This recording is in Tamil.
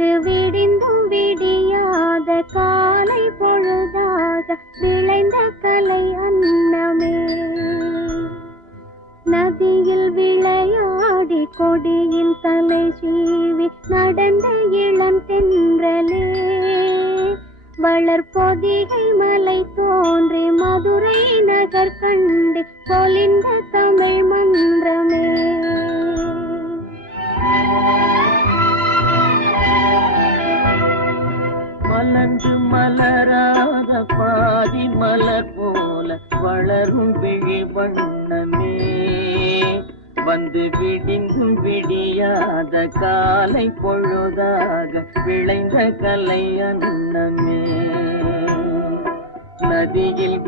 வந்து விடிந்தும் விடியாத காலை பொழுதாக விளைந்த கலை அன்னமே. நதியில் விளையாடி கொடியின் தலை சீவி நடந்த இளம் தென்றலே. வளர்பொதிகை மலை தோன்றி மதுரை நகர் கண்டு பொலிந்த தமிழ் மன்றமே. மலர்ந்து மலராத பாதி மலர் போல வளரும் விழி வண்ணமே. வந்து விடிந்தும் விடியாத காலை பொழுதாக விளைந்த கலை அன்னமே. நதியில்